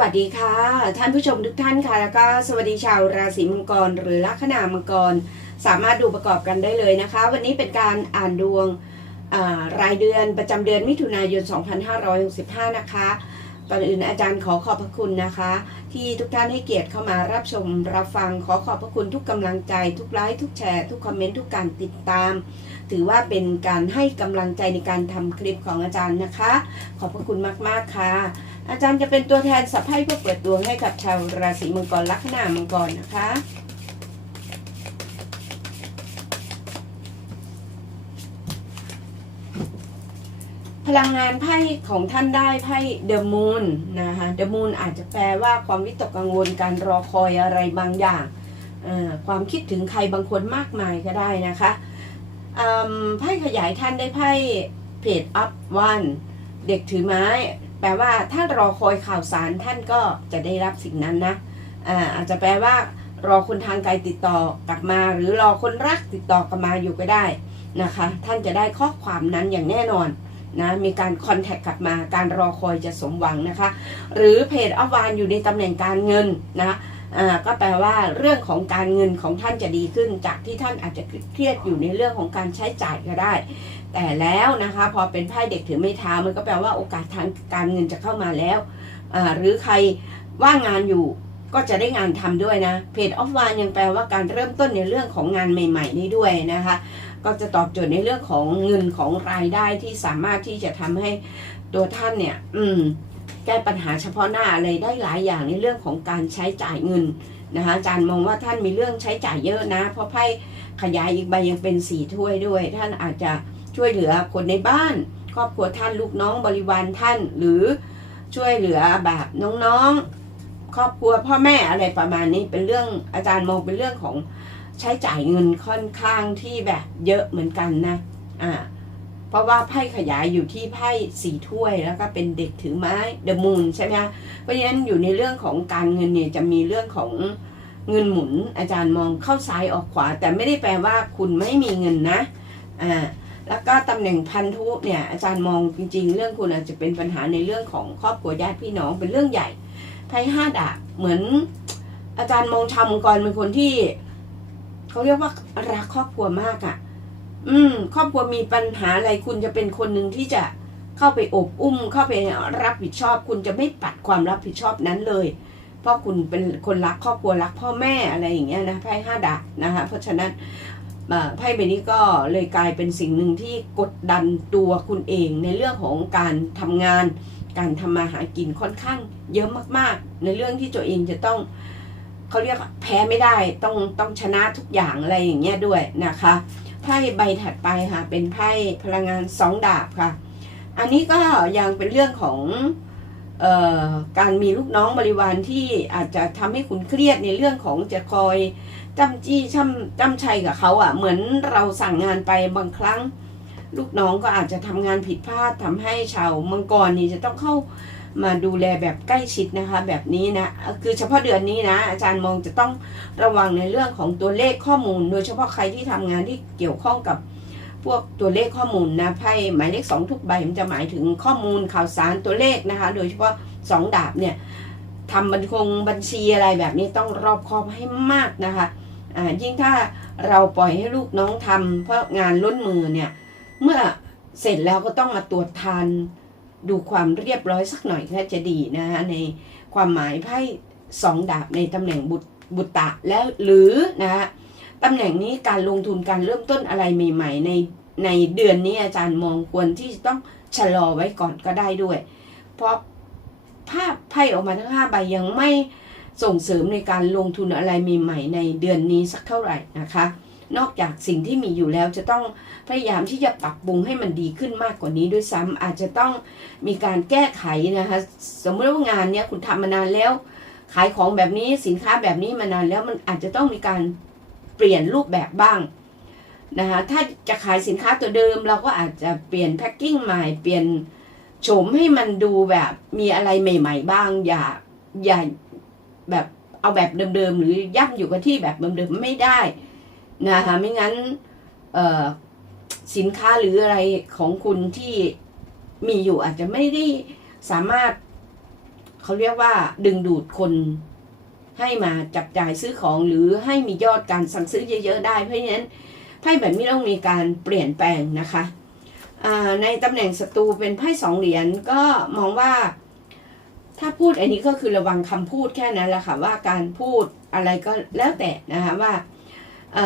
วัสดีค่ะ ท่านผู้ชมทุกท่านค่ะ แล้วก็สวัสดีชาวราศีมังกร หรือลัคนามังกร สามารถดูประกอบกันได้เลยนะคะ วันนี้เป็นการอ่านดวงรายเดือนประจำเดือนมิถุนายน 2565 นะคะก่อนอื่นอาจารย์ขอขอบพระคุณนะคะ ที่ทุกท่านให้เกียรติเข้ามารับชมรับฟังขอขอบพระคุณทุกกำลังใจทุกไลค์ทุกแชร์ ทุกคอมเมนต์ทุกการติดตาม ถือว่าเป็นการให้กำลังใจในการทำคลิปของอาจารย์นะคะ ขอบพระคุณมากๆค่ะ อาจารย์จะเป็นตัวแทนสัพให้เพื่อเปิดดวงให้กับชาวราศีมังกรลัคนามังกรนะคะ พลังงานไพ่ของท่านได้ไพ่เดอะมูนนะคะเดอะมูนอาจจะแปลว่าความวิตกกังวลการรอคอยอะไรบางอย่างความคิดถึงใครบางคนมากมายก็ได้นะคะไพ่ขยายท่านได้ไพ่เพจอัพวันเด็กถือไม้ แปลว่าถ้ารอคอยข่าวสารท่านก็จะได้รับสิ่งนั้นนะอ่าอาจจะแปลว่ารอคนทางไกลติดต่อกลับมา หรือรอคนรักติดต่อกลับมาอยู่ก็ได้นะคะ ท่านจะได้ข้อความนั้นอย่างแน่นอนนะมีการคอนแทคกลับมาการรอคอยจะสมหวังนะคะ หรือเพจอวานอยู่ในตำแหน่งการเงินนะ ก็แปลว่าเรื่องของการเงินของท่านจะดีขึ้น จากที่ท่านอาจจะเครียดอยู่ในเรื่องของการใช้จ่ายก็ได้ แต่แล้วนะคะพอเป็นไพ่เด็กถือไม่เท้ามันก็แปลว่าโอกาสทางการเงินจะเข้ามาแล้วหรือใครว่างงานอยู่ก็จะได้งานทำด้วยนะเพจออฟวานยังแปลว่าการเริ่มต้นในเรื่องของงานใหม่ๆนี้ด้วยนะคะ ก็จะตอบโจทย์ในเรื่องของเงินของรายได้ที่สามารถที่จะทำให้ตัวท่านเนี่ย อืม แก้ปัญหาเฉพาะหน้าอะไรได้หลายอย่างในเรื่องของการใช้จ่ายเงินนะคะอาจารย์มองว่าท่านมีเรื่องใช้จ่ายเยอะนะ เพราะไพ่ขยายอีกใบยังเป็นสีถ้วยด้วย ท่านอาจจะช่วยเหลือคนในบ้าน ครอบครัวท่านลูกน้องบริวารท่านหรือช่วยเหลือแบบน้องๆ ครอบครัวพ่อแม่อะไรประมาณนี้เป็นเรื่องอาจารย์มองเป็นเรื่องของใช้จ่ายเงินค่อนข้างที่แบบเยอะเหมือนกันนะอ่า เพราะว่าไพ่ขยายอยู่ที่ไพ่สี่ถ้วยแล้วก็เป็นเด็กถือไม้เดอะมูนใช่ไหมคะเพราะฉะนั้นอยู่ในเรื่องของการเงินเนี่ยจะมีเรื่องของเงินหมุนอาจารย์มองเข้าซ้ายออกขวา แต่ไม่ได้แปลว่าคุณไม่มีเงินนะอ่าแล้วก็ตำแหน่งพันธุเนี่ยอาจารย์มองจริง ๆ เรื่องคุณอาจจะเป็นปัญหาในเรื่องของครอบครัวญาติพี่น้องเป็นเรื่องใหญ่ไพ่ห้าดาบเหมือน อาจารย์มองชาวมังกรเป็นคนที่เขาเรียกว่ารักครอบครัวมากอะ่ะ อืม ครอบครัวมีปัญหาอะไรคุณจะเป็นคนหนึ่งที่จะเข้าไปอบอุ้ม เข้าไปรับผิดชอบ คุณจะไม่ปัดความรับผิดชอบนั้นเลย เพราะคุณเป็นคนรักครอบครัวรักพ่อแม่อะไรอย่างเงี้ยนะไพ่ห้าดาบนะคะเพราะฉะนั้นไพ่ใบนี้ก็เลยกลายเป็นสิ่งหนึ่งที่กดดันตัวคุณเองในเรื่องของการทำงาน การทำมาหากินค่อนข้างเยอะมากๆ ในเรื่องที่ตัวเองจะต้องเขาเรียกแพ้ไม่ได้ต้องต้องชนะทุกอย่างอะไรอย่างเงี้ยด้วยนะคะ ไพ่ใบถัดไปค่ะ เป็นไพ่พลังงานสองดาบค่ะ อันนี้ก็ยังเป็นเรื่องของออการมีลูกน้องบริวารที่อาจจะทำให้คุณเครียดในเรื่องของจะคอยจ้ำจี้ช่ำจ้ำชัยกับเขาอะ่ะ เหมือนเราสั่งงานไปบางครั้ง ลูกน้องก็อาจจะทำงานผิดพลาดทำให้ชาวมังกรนี่จะต้องเข้า มาดูแลแบบใกล้ชิดนะคะ แบบนี้นะคือเฉพาะเดือนนี้นะ อาจารย์มองจะต้องระวังในเรื่องของตัวเลขข้อมูล โดยเฉพาะใครที่ทำงานที่เกี่ยวข้องกับพวกตัวเลขข้อมูลนะไพ่หมายเลขสองทุกใบมันจะหมายถึงข้อมูลข่าวสารตัวเลขนะคะ โดยเฉพาะสองดาบเนี่ยทำบัญคงบัญชีอะไรแบบนี้ต้องรอบคอบให้มากนะคะอ่ายิ่งถ้าเราปล่อยให้ลูกน้องทำเพราะงานล้นมือเนี่ย เมื่อเสร็จแล้วก็ต้องมาตรวจทาน ดูความเรียบร้อยสักหน่อยก็จะดีนะฮะในความหมายไพ่สองดาบในตำแหน่งบุตรบุตรตะแล้วหรือนะฮะตำแหน่งนี้การลงทุนการเริ่มต้นอะไรใหม่ๆในในเดือนนี้อาจารย์มองควรที่จะต้องชะลอไว้ก่อนก็ได้ด้วย เพราะภาพไพ่ออกมาทั้งห้าใบยังไม่ส่งเสริมในการลงทุนอะไรใหม่ๆในเดือนนี้สักเท่าไหร่นะคะ นอกจากสิ่งที่มีอยู่แล้วจะต้องพยายามที่จะปรับปรุงให้มันดีขึ้นมากกว่านี้ด้วยซ้ำอาจจะต้องมีการแก้ไขนะคะสมมติว่างานเนี้ยคุณทำมานานแล้ว ขายของแบบนี้สินค้าแบบนี้มานานแล้วมันอาจจะต้องมีการเปลี่ยนรูปแบบบ้างนะคะถ้าจะขายสินค้าตัวเดิม เราก็อาจจะเปลี่ยนแพ็กกิ้งใหม่เปลี่ยนโฉมให้มันดูแบบมีอะไรใหม่ ๆ บ้าง อย่าอย่าแบบเอาแบบเดิมๆหรือย่ำอยู่กับที่แบบเดิมๆไม่ได้ นะคะไม่งั้นสินค้าหรืออะไรของคุณที่มีอยู่อาจจะไม่ได้สามารถเขาเรียกว่าดึงดูดคนให้มาจับจ่ายซื้อของหรือให้มียอดการสั่งซื้อเยอะๆได้เพราะฉะนั้นไพ่แบบนี้ต้องมีการเปลี่ยนแปลงนะคะในตำแหน่งศัตรูเป็นไพ่สองเหรียญก็มองว่า ถ้าพูดอันนี้ก็คือระวังคำพูดแค่นั้นแหละค่ะว่าการพูดอะไรก็แล้วแต่นะคะว่า เ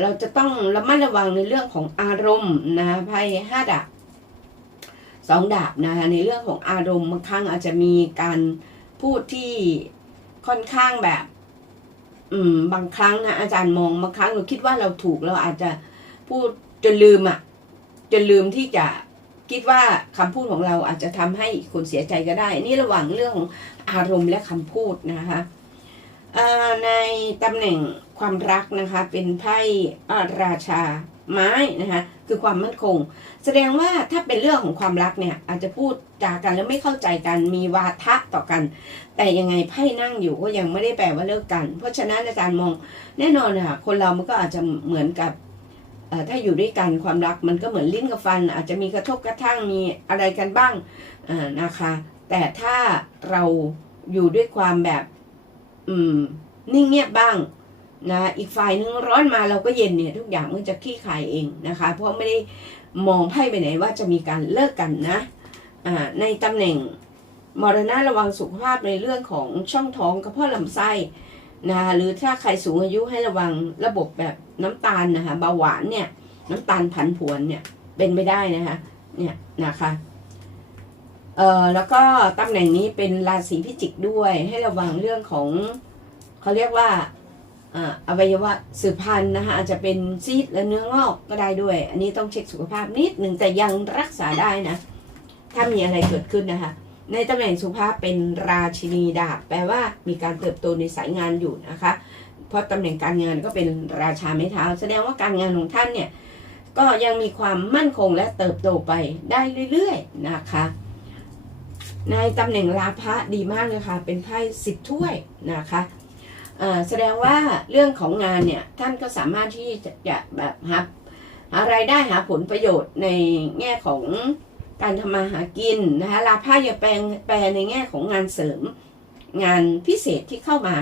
เราจะต้องระมัดระวังในเรื่องของอารมณ์นะคะไพ่ห้าดาบสองดาบนะคะในเรื่องของอารมณ์บางครั้งอาจจะมีการพูดที่ค่อนข้างแบบ อืม บางครั้งนะอาจารย์มองบางครั้งเราคิดว่าเราถูกเราอาจจะพูดจนลืมอะจนลืมที่จะคิดว่าคำพูดของเราอาจจะทำให้คนเสียใจก็ได้ นี่ระหว่างเรื่องของอารมณ์และคำพูดนะคะในตำแหน่ง ความรักนะคะ เป็นไพ่ราชาไม้นะคะคือความมั่นคง แสดงว่าถ้าเป็นเรื่องของความรักเนี่ยอาจจะพูดจากันแล้วไม่เข้าใจกันมีวาทะต่อกัน แต่ยังไงไพ่นั่งอยู่ก็ยังไม่ได้แปลว่าเลิกกัน เพราะฉะนั้นอาจารย์มองแน่นอนค่ะคนเรามันก็อาจจะเหมือนกับถ้าอยู่ด้วยกันความรักมันก็เหมือนลิ้นกับฟัน อาจจะมีกระทบกระทั่งมีอะไรกันบ้างนะคะ แต่ถ้าเราอยู่ด้วยความแบบอืมนิ่งเงียบบ้าง นะอีกฝ่ายนึงร้อนมาเราก็เย็นเนี่ยทุกอย่างมันจะขี้ขายเองนะคะ เพราะไม่ได้มองไพ่ไปไหนว่าจะมีการเลิกกันนะในตำแหน่งมรณะระวังสุขภาพในเรื่องของช่องท้องกระเพาะลำไส้นะคะหรือถ้าใครสูงอายุให้ระวังระบบแบบน้ำตาลนะคะเบาหวานเนี่ยน้ำตาลผันผวนเนี่ยเป็นไปได้นะคะเนี่ยนะคะเอ่อแล้วก็ตำแหน่งนี้เป็นราศีพิจิกด้วยให้ระวังเรื่องของเขาเรียกว่า อวัยวะสืบพันธุ์นะคะอาจจะเป็นซีดและเนื้องอกก็ได้ด้วย อันนี้ต้องเช็คสุขภาพนิดหนึ่งแต่ยังรักษาได้นะ ถ้ามีอะไรเกิดขึ้นนะคะ ในตำแหน่งสุภาพเป็นราชินีดาบแปลว่ามีการเติบโตในสายงานอยู่นะคะ เพราะตำแหน่งการงานก็เป็นราชาไม้เท้า แสดงว่าการงานของท่านเนี่ยก็ยังมีความมั่นคงและเติบโตไปได้เรื่อยๆนะคะ ในตำแหน่งลาภะดีมากเลยค่ะเป็นไพ่สิบถ้วยนะคะ แสดงว่าเรื่องของงานเนี่ยท่านก็สามารถที่จะแบบหาหารายได้หาผลประโยชน์ในแง่ของการทำมาหากินนะคะลาผ้าอย่าแปลงแปลในแง่ของงานเสริม งานพิเศษที่เข้ามา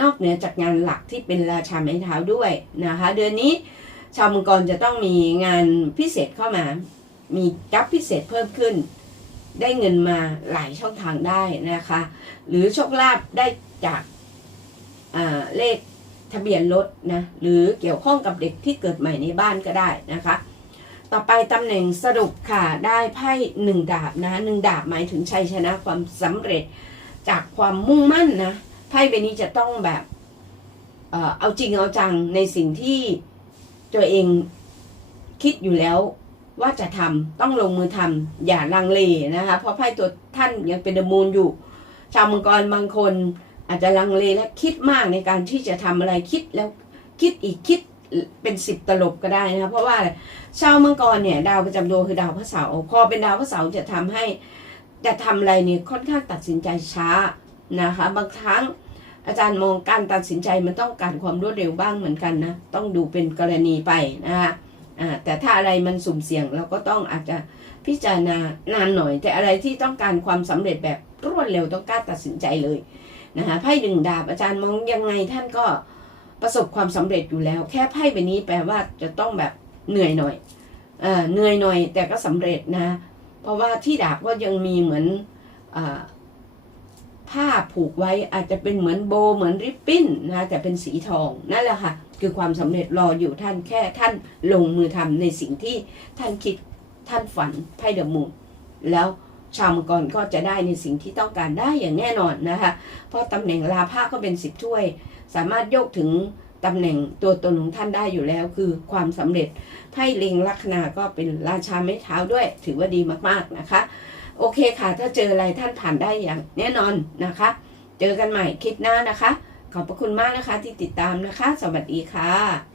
นอกเหนือจากงานหลักที่เป็นราชาไม้เท้าด้วยนะคะ เดือนนี้ชาวมังกรจะต้องมีงานพิเศษเข้ามา มีจับพิเศษเพิ่มขึ้น ได้เงินมาหลายช่องทางได้นะคะ หรือโชคลาภได้จาก เลขทะเบียนรถนะหรือเกี่ยวข้องกับเด็กที่เกิดใหม่ในบ้านก็ได้นะคะ ต่อไปตำแหน่งสรุปค่ะได้ไพ่หนึ่งดาบนะหนึ่งดาบหมายถึงชัยชนะความสำเร็จจากความมุ่งมั่นนะไพ่ใบนี้จะต้องแบบเอาจริงเอาจังในสิ่งที่ตัวเองคิดอยู่แล้วว่าจะทำต้องลงมือทำอย่าลังเลนะคะเพราะไพ่ตัวท่านยังเป็นเดมูนอยู่ ชาวมังกรบางคน อาจจะลังเลและคิดมากในการที่จะทำอะไรคิดแล้วคิดอีกคิดเป็นสิบตลบก็ได้นะคะเพราะว่าชาวมังกรเนี่ย ดาวประจำดวงคือดาวพระเสาร์พอเป็นดาวพระเสาร์จะทำให้จะทำอะไรเนี่ยค่อนข้างตัดสินใจช้านะคะ บางครั้งอาจารย์มองการตัดสินใจมันต้องการความรวดเร็วบ้างเหมือนกันนะ ต้องดูเป็นกรณีไปนะคะแต่ถ้าอะไรมันสุ่มเสี่ยงเราก็ต้องอาจจะพิจารณานานหน่อย แต่อะไรที่ต้องการความสำเร็จแบบรวดเร็วต้องกล้าตัดสินใจเลย นะคะไพ่ดึงดาบอาจารย์มองยังไงท่านก็ประสบความสำเร็จอยู่แล้ว แค่ไพ่ใบนี้แปลว่าจะต้องแบบเหนื่อยหน่อยเอ่อเหนื่อยหน่อย แต่ก็สำเร็จนะ เพราะว่าที่ดาบก็ยังมีเหมือนอผ้าผูกไว้อาจจะเป็นเหมือนโบเหมือนริบบิ้นนะแต่เป็นสีทองนั่นแหละค่ะคือความสำเร็จรออยู่ท่านแค่ท่านลงมือทำในสิ่งที่ท่านคิดท่านฝันไพ่เดอะมูนแล้ว ชาวมังกรก็จะได้ในสิ่งที่ต้องการได้อย่างแน่นอนนะคะ เพราะตำแหน่งลาภาก็เป็นสิบถ้วย สามารถยกถึงตำแหน่งตัวตนของท่านได้อยู่แล้ว คือความสำเร็จไพ่เลิงลัคนาก็เป็นราชาไม้เท้าด้วย ถือว่าดีมากๆนะคะ โอเคค่ะ ถ้าเจออะไรท่านผ่านได้อย่างแน่นอนนะคะ เจอกันใหม่คลิปหน้านะคะ ขอบพระคุณมากนะคะที่ติดตามนะคะ สวัสดีค่ะ